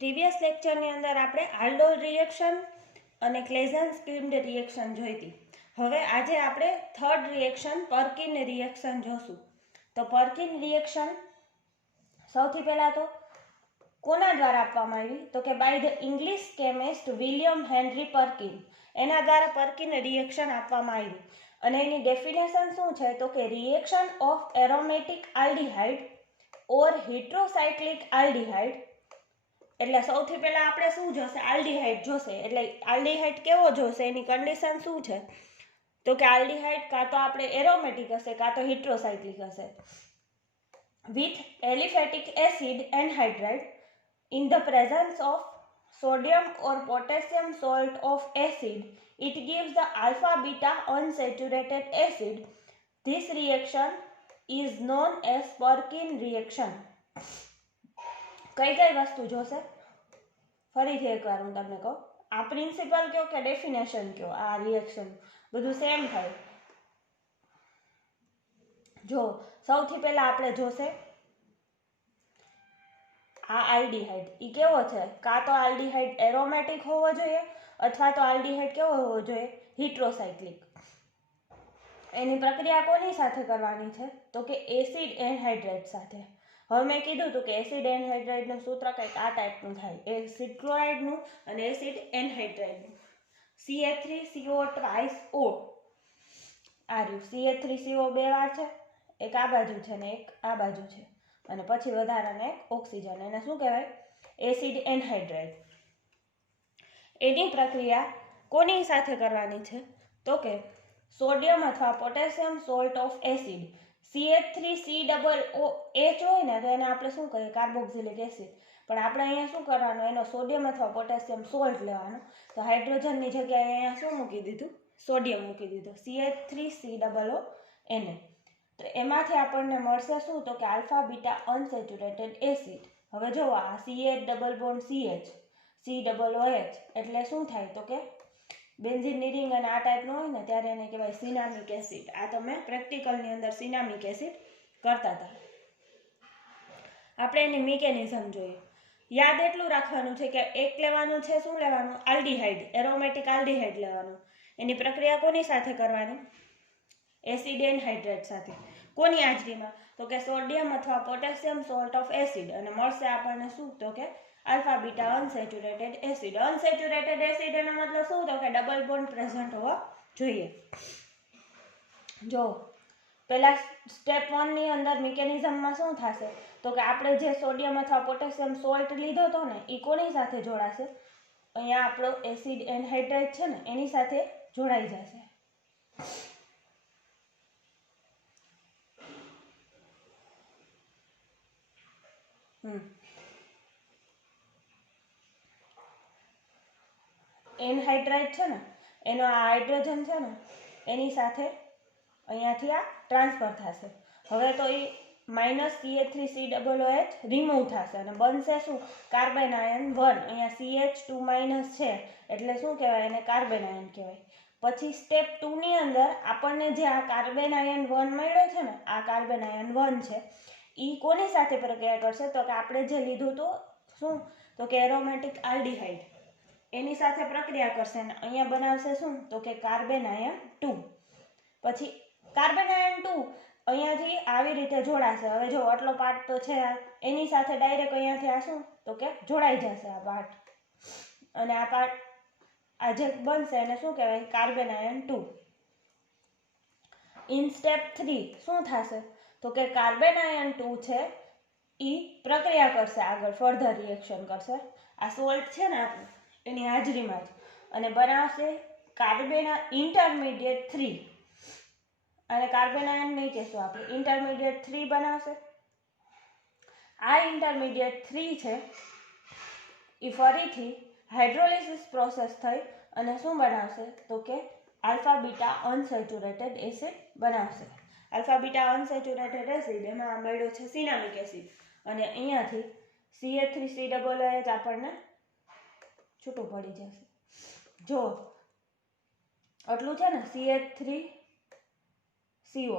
Previous લેક્ચરની અંદર આપણે aldol reaction અને ક્લેઝન સ્કિમ્ડ રિએક્શન જોઈ હતી. હવે આજે આપણે થર્ડ રિએક્શન પર્કિન રિએક્શન જોશું. તો પર્કિન રિએક્શન સૌથી પહેલાં તો કોના દ્વારા આપવામાં આવી? તો કે by the English chemist William Henry Perkin. એના દ્વારા પર્કિન રિએક્શન આપવામાં આવી અને એની ડેફિનેશન શું છે? તો કે reaction of aromatic aldehyde or heterocyclic aldehyde. એટલે સૌથી પહેલાં આપણે શું જોશે? આલ્ડિહાઇડ જોશે. એટલે આલ્ડિહાઇડ કેવો જોશે? એની કન્ડિશન શું છે? તો કે આલ્ડિહાઇડ કાં તો આપણે એરોમેટિક હશે કાં તો હિટ્રોસાઇક્લિક હશે. With aliphatic acid anhydride in the presence of sodium or potassium salt of acid, it gives the alpha beta unsaturated acid. This reaction is known as Perkin reaction. કઈ વસ્તુ જોશે? ફરીથી એકવાર હું તમને કહું. આ પ્રિન્સિપલ કયો કે ડેફિનેશન કયો? આ રિએક્શન બધું સેમ થાય. જો સૌથી પહેલા આપણે જોશે આ આલ્ડિહાઇડ. એ કેવો છે? કાં તો આલ્ડિહાઇડ એરોમેટિક હોવો જોઈએ અથવા તો આલ્ડિહાઇડ કેવો હોવો જોઈએ? હિટ્રોસાઇક્લિક. એની પ્રક્રિયા કોની સાથે કરવાની છે? તો કે એસિડ એનહાઇડ્રાઇડ સાથે. હવે મેં કીધું હતું કે એસિડ એનહાઇડ્રાઇડનું સૂત્ર કંઈક આ ટાઈપનું થાય. એસિડ ક્લોરાઇડનું અને એસિડ એનહાઇડ્રાઇડનું. CH3CO2O. આ રહ્યું CH3CO 2 વાર છે. એક આ બાજુ છે ને એક આ બાજુ છે. અને પછી વધારાને ઓક્સિજન. એને શું કહેવાય? Acid anhydride. એની પ્રક્રિયા કોની સાથે કરવાની છે? તો કે સોડિયમ અથવા potassium salt of acid. CH3COOH હોય ને તો એને આપણે શું કહીએ? Carboxylic acid. પણ આપણે અહીંયા શું કરવાનું? એનો સોડિયમ અથવા પોટેશિયમ સોલ્ટ લેવાનો. તો હાઇડ્રોજનની જગ્યાએ અહીંયા શું મૂકી દીધું? સોડિયમ મૂકી દીધું. CH3COONA. તો એમાંથી આપણને મળશે શું? તો કે આલ્ફા બીટા અનસેચ્યુરેટેડ એસિડ. હવે જો આ CH double bond CH COOH એટલે શું થાય? તો કે બેન્ઝીનની રિંગ અને આ ટાઈપનું હોય ને ત્યારે એને કહેવાય સિનામિક એસિડ. આ તમે પ્રેક્ટિકલની અંદર સિનામિક એસિડ કરતા હતા. આપણે એની મિકેનિઝમ જોઈએ. યાદ એટલું રાખવાનું છે કે એક લેવાનું છે. શું લેવાનું? આલ્ડિહાઇડ, એરોમેટિક આલ્ડિહાઇડ લેવાનું. એની પ્રક્રિયા કોની સાથે કરવાની? એસિડ એનહાઇડ્રાઇડ સાથે. કોની હાજરીમાં? તો કે સોડિયમ અથવા પોટેશિયમ સોલ્ટ ઓફ એસિડ. અને મળશે આપણને શું? તો કે alpha beta unsaturated acid. Unsaturated acid એનો મતલબ શું? તો કે ડબલ બોન્ડ પ્રેઝન્ટ હોવો જોઈએ. જો પહેલા સ્ટેપ 1 ની અંદર મિકેનિઝમમાં શું થશે? તો કે આપણે જે સોડિયમ અથવા પોટેશિયમ સોલ્ટ લીધો હતો ને એ કોની સાથે જોડાશે? અહીંયા આપણો એસિડ એનહાઇડ્રાઇડ છે ને એની સાથે જોડાઈ જશે. એનહાઇડ્રાઇડ છે ને એનો આ હાઇડ્રોજન છે ને એની સાથે અહીંયાથી આ ટ્રાન્સફર થશે. હવે તો એ -CH3COOH રિમૂવ થશે અને બનશે શું? Carbanion 1. અહીંયા CH2- છે એટલે શું કહેવાય? એને કાર્બન આયન કહેવાય. પછી સ્ટેપ 2 ની અંદર આપણને જે આ કાર્બન આયન 1 મળ્યો છે ને આ કાર્બન આયન 1 છે. એ કોની સાથે પ્રક્રિયા કરશે? તો કે આપણે જે લીધું હતું શું? તો કે એરોમેટિક આલ્ડિહાઇડ. એની સાથે પ્રક્રિયા કરશે અને અહીંયા બનાવશે શું? તો કે કાર્બન આયન 2. પછી કાર્બન આયન 2 અહીંયાથી આવી રીતે જોડાશે. હવે જો આટલો પાર્ટ તો છે એની સાથે ડાયરેક્ટ અહીંયાથી આ શું? તો કે જોડાઈ જશે આ પાર્ટ. અને આ પાર્ટ આ જે બનશે એને શું કહેવાય? Carbon ion 2. ઇન સ્ટેપ 3 શું થશે? તો કે કાર્બન આયન 2 છે એ પ્રક્રિયા કરશે આગળ, ફર્ધર રિએક્શન કરશે આ સોલ્ટ છે ને આપણું એની હાજરીમાં જ અને બનાવશે કાર્બન ઇન્ટરમીડિયેટ 3. અને કાર્બન આયન નહીં કહેશું આપણે, ઇન્ટરમીડિયેટ 3 બનાવશે. આ ઇન્ટરમીડિયેટ 3 છે એ ફરીથી હાઇડ્રોલિસિસ પ્રોસેસ થઈ અને શું બનાવશે? તો કે આલ્ફા બીટા અનસેચ્યુરેટેડ એસિડ બનાવશે. આલ્ફા બીટા અનસેચ્યુરેટેડ એસિડ એમાં મળ્યો છે સિનામિક એસિડ અને અહીંયાથી CH3COOH આપણને છૂટું પડી જશે. જો આટલું છે ને CH3CO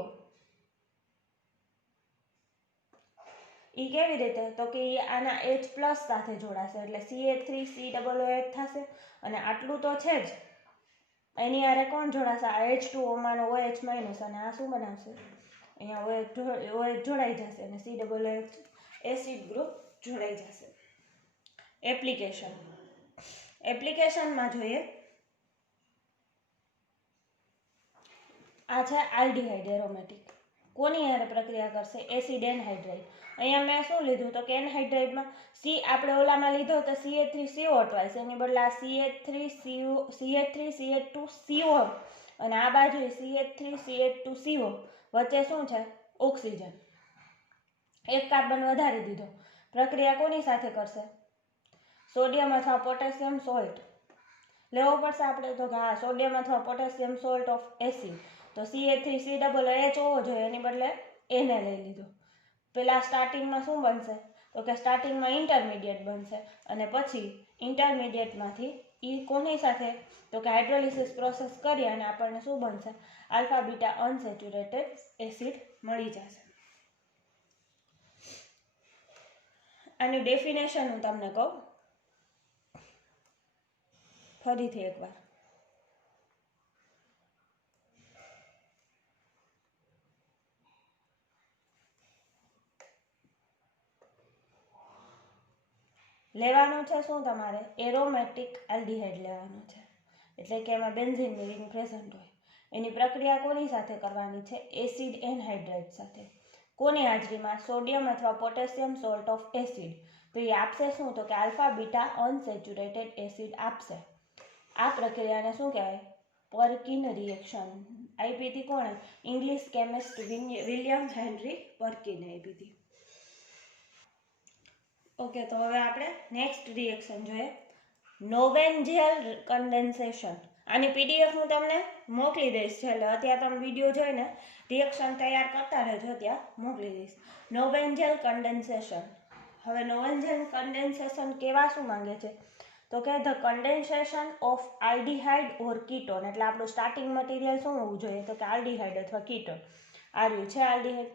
એ કેવી રીતે? તો કે એ આના H+ સાથે જોડાશે એટલે CH3COOH થશે અને આટલું તો છે જ, એની હારે કોણ જોડાશે? આ H2O માં OH- અને આ શું બનાવશે? અહીંયા OH જોડાઈ જશે અને COOH એસિડ ગ્રુપ જોડાઈ જશે. એપ્લિકેશનમાં જોઈએ, આ છે આલ્ડીહાઇડ એરોમેટિક. કોની હારે પ્રક્રિયા કરશે? Acid anhydride. અહીંયા મેં શું લીધું તો કે એનહાઇડ્રાઇડમાં આપણે ઓલામાં લીધો તો CH3CO ટ્વાઇસ, એની બદલે આ CH3CH2CO અને આ બાજુ CH3CH2CO. વચ્ચે શું છે? ઓક્સિજન. એક કાર્બન વધારી દીધો. પ્રક્રિયા કોની સાથે કરશે? સોડિયમ અથવા પોટેશિયમ સોલ્ટ લેવો પડશે આપણે તો કે હા, સોડિયમ અથવા પોટેશિયમ સોલ્ટ ઓફ એસિડ. તો CH3COOH હોવો જોઈએ, એની બદલે એને લઈ લીધો. પેલા સ્ટાર્ટિંગમાં શું બનશે? તો કે સ્ટાર્ટિંગમાં ઇન્ટરમીડિયેટ બનશે અને પછી ઇન્ટરમીડિયેટમાંથી કોની સાથે? તો કે હાઇડ્રોલિસિસ પ્રોસેસ કરી અને આપણને શું બનશે? આલ્ફા બીટા અનસેચ્યુરેટેડ એસિડ મળી જશે. આની ડેફિનેશન હું તમને કહું ફરીથી એકવાર. લેવાનું છે શું તમારે? એરોમેટિક આલ્ડીહાઇડ લેવાનું છે, એટલે કે એમાં બેન્ઝીનની રિંગ પ્રેઝન્ટ હોય. એની પ્રક્રિયા કોની સાથે કરવાની છે? એસિડ એનહાઇડ્રાઇડ સાથે. કોની હાજરીમાં? સોડિયમ અથવા પોટેશિયમ સોલ્ટ ઓફ એસિડ. તો એ આપશે શું? તો કે આલ્ફા બીટા અનસેચ્યુરેટેડ એસિડ આપશે. આ પ્રક્રિયાને શું કહેવાય? પર્કિન રિએક્શન. આપી હતી કોણે? ઇંગ્લિશ કેમિસ્ટ વિલિયમ હેનરી પર્કિને આપી હતી. ઓકે, તો હવે આપણે નેક્સ્ટ રિએક્શન જોઈએ, નોવેન્જિયલ કન્ડેન્સેશન. આની PDF હું તમને મોકલી દઈશ છે, એટલે અત્યારે તમે વિડીયો જોઈને રિએક્શન તૈયાર કરતા રહેજો, ત્યાં મોકલી દઈશ. નોવેન્જિયલ કન્ડેન્સેશન. હવે નોવેન્જિયલ કન્ડેન્સેશન કેવા શું માંગે છે? તો કે the condensation of aldehyde or ketone. એટલે આપણું સ્ટાર્ટિંગ મટીરિયલ શું હોવું જોઈએ? તો કે આલ્ડીહાઇડ અથવા કીટોન. આર્યું છે આલ્ડીહાઇડ.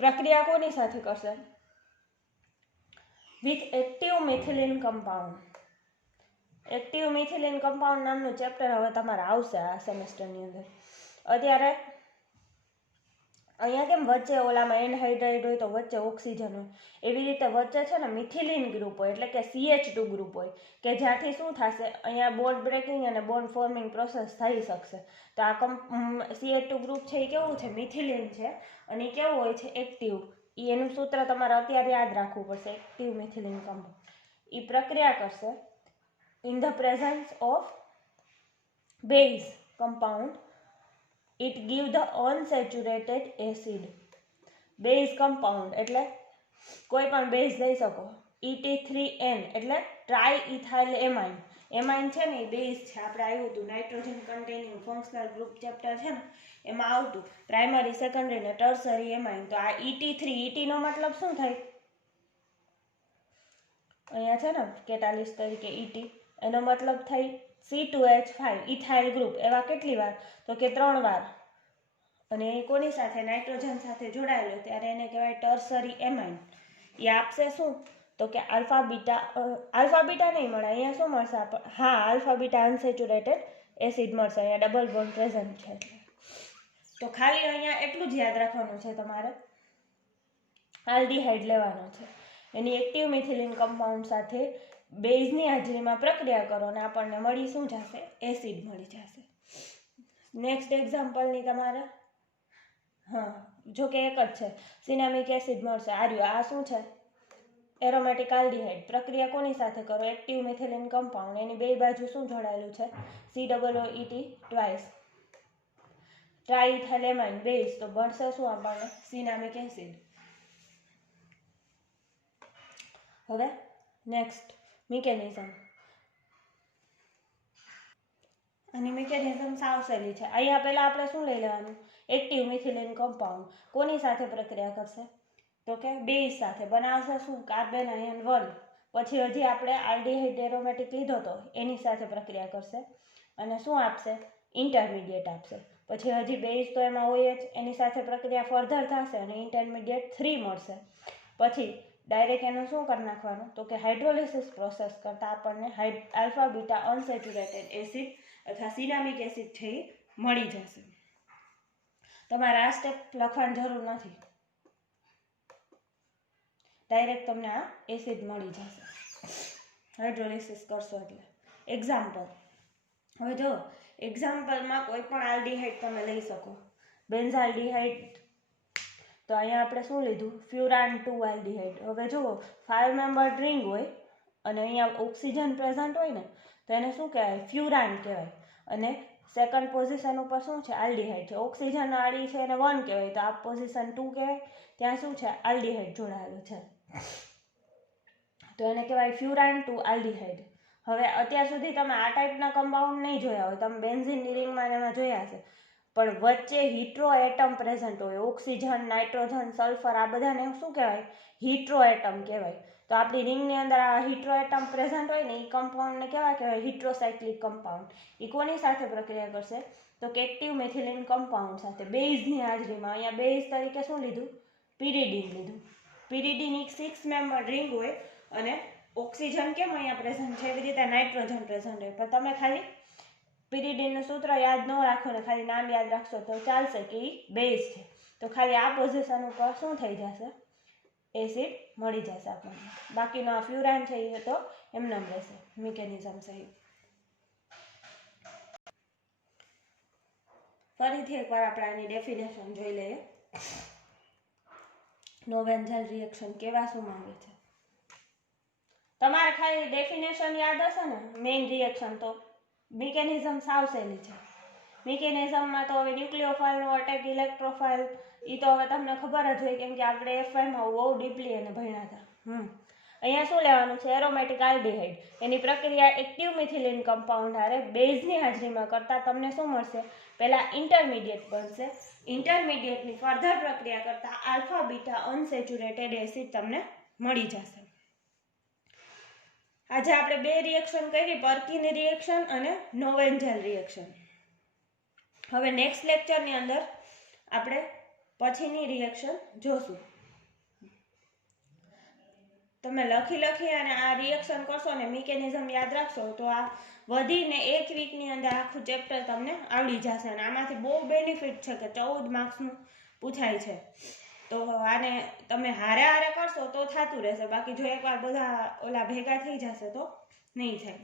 પ્રક્રિયા કોની સાથે કરશે? With active methylene compound. Active methylene compound નામનું ચેપ્ટર હવે તમારે આવશે આ સેમેસ્ટરની અંદર. અત્યારે અહીંયા કેમ વચ્ચે ઓલામાં એનહાઇડ્રાઇડ હોય તો વચ્ચે ઓક્સિજન હોય, એવી રીતે વચ્ચે છે ને મિથિલિન ગ્રુપ હોય, એટલે કે CH2 ગ્રુપ હોય, કે જ્યાંથી શું થશે? અહીંયા બોન્ડ બ્રેકિંગ અને બોન્ડ ફોર્મિંગ પ્રોસેસ થઈ શકશે. તો આ CH2 ગ્રુપ છે એ કેવું છે? મિથિલિન છે અને એ કેવું હોય છે? એક્ટિવ. એનું સૂત્ર તમારે અત્યારે યાદ રાખવું પડશે, એક્ટિવ મિથિલિન કમ્પાઉન્ડ. એ પ્રક્રિયા કરશે in the presence of base compound, it give the unsaturated acid. base compound એટલે કોઈ પણ બેઝ લઈ શકો. ET3N એટલે ટ્રાઇઇથાઇલ એમાઇન. એમાઇન છે ને એ બેઝ છે, આપણે આવ્યું હતું nitrogen containing functional group chapter છે ને, એમાં આવતું પ્રાઇમરી, સેકન્ડરી ને ટર્સરી એમાઇન. તો આ ET3, ET નો મતલબ શું થાય? અહીંયા છે ને કેટાલિસ્ટ તરીકે ET, એનો મતલબ થાય C2H5 ઇથાઇલ ગ્રુપ. એવા કેટલી વાર? તો કે 3 વાર. અને એ કોની સાથે? નાઇટ્રોજન સાથે જોડાયેલો, ત્યારે એને કહેવાય ટર્સરી એમાઇન. એ આપશે શું? તો કે આલ્ફા બીટા નહીં મળે, અહીંયા શું મળશે? હા, આલ્ફા બીટા અનસેચ્યુરેટેડ એસિડ મળશે. અહીંયા ડબલ બોન્ડ પ્રેઝન્ટ છે. તો ખાલી અહીંયા એટલું જ યાદ રાખવાનું છે તમારે, આલ્ડીહાઇડ લેવાનો છે, એની એક્ટિવ મિથિલિન કમ્પાઉન્ડ સાથે બેઝની હાજરીમાં પ્રક્રિયા કરો અને આપણને મળી શું જશે? એસિડ મળી જશે. નેક્સ્ટ એક્ઝામ્પલની તમારે જો કે એક જ છે, સિનામિક એસિડ મળશે. આ શું છે? Aromatic aldehyde. પ્રક્રિયા કોની સાથે કરો? Active methylene compound. એની બે બાજુ શું જોડાયેલું છે? COOET twice. Triethyl amine base. તો બનશે શું આપણને? Cinnamic acid. હવે નેક્સ્ટ મિકેનિઝમ. આની મિકેનિઝમ સાવ સહેલી છે. અહીંયા પહેલાં આપણે શું લઈ લેવાનું? Active methylene compound. કોની સાથે પ્રક્રિયા કરશે? તો કે બેઝ સાથે. બનાવશે શું? Carbanion 1. પછી હજી આપણે આલ્ડીહાઇડ એરોમેટિક લીધો તો એની સાથે પ્રક્રિયા કરશે અને શું આપશે? ઇન્ટરમીડિયેટ આપશે. પછી હજી બેઝ તો એમાં હોય જ, એની સાથે પ્રક્રિયા ફર્ધર થશે અને ઇન્ટરમીડિયેટ 3 મળશે. પછી ડાયરેક્ટ એનું શું કરી નાખવાનું તો કે હાઇડ્રોલિસિસ પ્રોસેસ કરતાં આપણને આલ્ફા બીટા અનસેચ્યુરેટેડ એસિડ અથવા સિરામિક એસિડ છે એ મળી જશે. તમારે આ સ્ટેપ લખવાની જરૂર નથી, ડાયરેક્ટ તમને આ એસિડ મળી જશે હાઇડ્રોલિસિસ કરશો એટલે. એક્ઝામ્પલ, હવે જો એક્ઝામ્પલમાં કોઈ પણ આલ્ડીહાઇડ તમે લઈ શકો. બેન્ઝાલ્ડીહાઇડ, તો અહીંયા આપણે શું લીધું, ફ્યુરાન 2 આલ્ડીહાઇડ. હવે જુઓ 5 મેમ્બર રિંગ હોય અને અહીંયા ઓક્સિજન પ્રેઝન્ટ હોય ને તો એને શું કહેવાય, ફ્યુરાન કહેવાય. અને સેકન્ડ પોઝિશન ઉપર શું છે, આલ્ડીહાઇડ છે. ઓક્સિજન આડી છે એને 1 કહેવાય, તો આ પોઝિશન 2 કહેવાય. ત્યાં શું છે, આલ્ડીહાઇડ જોડાયેલું છે, તો એને કહેવાય ફ્યુરાન 2 આલ્ડીહાઇડ. હવે અત્યાર સુધી તમે આ ટાઈપના કમ્પાઉન્ડ નહીં જોયા હોય, તમે બેન્ઝીનની રિંગમાં એમાં જોયા હશે, પણ વચ્ચે હીટ્રો એટમ પ્રેઝન્ટ હોય. ઓક્સિજન, નાઇટ્રોજન, સલ્ફર, આ બધાને શું કહેવાય, હીટ્રો એટમ કહેવાય. તો આપણી રિંગની અંદર આ હીટ્રો એટમ પ્રેઝન્ટ હોય ને એ કમ્પાઉન્ડને કહેવાય હીટ્રોસાયક્લિક કમ્પાઉન્ડ. એ કોની સાથે પ્રક્રિયા કરશે તો કે એક્ટિવ મેથિલિન કમ્પાઉન્ડ સાથે બેઝની હાજરીમાં. અહીંયા બેઝ તરીકે શું લીધું, પિરિડીન લીધું. પિરિડીન એક 6 મેમ્બર રિંગ હોય અને ઓક્સિજન કેમ અહીંયા પ્રેઝન્ટ છે એવી રીતે નાઇટ્રોજન પ્રેઝન્ટ હોય. પણ તમે ખાલી પિરિડીનનું સૂત્ર યાદ ન રાખો ને ખાલી નામ યાદ રાખશો તો ચાલશે કે એ બેઝ છે. તો ખાલી આ પોઝિશન ઉપર શું થઈ જશે, એસિડ મળી જશે આપણને. બાકીનો આ ફ્યુરાન છે એ તો એમને રહેશે, મિકેનિઝમ સહિત. ફરીથી એકવાર આપણે આની ડેફિનેશન જોઈ લઈએ. નોવેન્ઝેલ રિએક્શન કેવા શું માંગે છે. તમારે ખાલી ડેફિનેશન યાદ હશે ને મેઇન રિએક્શન, તો મિકેનિઝમ સાવ સહેલી છે. મિકેનિઝમમાં તો હવે ન્યુક્લિયોફાઇલનો અટેક, ઇલેક્ટ્રોફાઇલ એ તો હવે તમને ખબર જ હોય, કેમ કે આપણે એફઆઈમાં બહુ ડીપલી એને ભણ્યા હતા. અહીંયા શું લેવાનું છે, એરોમેટિક આલ્ડીહાઇડ. એની પ્રક્રિયા એક્ટિવ મિથિલિન કમ્પાઉન્ડ હારે બેઝની હાજરીમાં કરતાં તમને શું મળશે, પહેલાં ઇન્ટરમીડિયેટ બનશે. ઇન્ટરમીડિયેટની ફર્ધર પ્રક્રિયા કરતાં આલ્ફા બીટા અનસેચ્યુરેટેડ એસિડ તમને મળી જશે. આજે આપણે 2 રિએક્શન કરી, પર્કિન રિએક્શન અને નોવેન્ઝેલ રિએક્શન. હવે નેક્સ્ટ લેક્ચરની અંદર આપણે પછીની રિએક્શન જોશું. તમે લખી અને આ રિએક્શન કરશો ને મિકેનિઝમ યાદ રાખશો તો આ વધીને 1 વીકની અંદર આખું ચેપ્ટર તમને આવડી જશે. અને આમાંથી બહુ બેનિફિટ છે કે 14 માર્ક્સનું પૂછાય છે. તો આને તમે હારે કરશો તો થતું રહેશે, બાકી જો એકવાર બધા ઓલા ભેગા થઈ જશે તો નહીં થાય.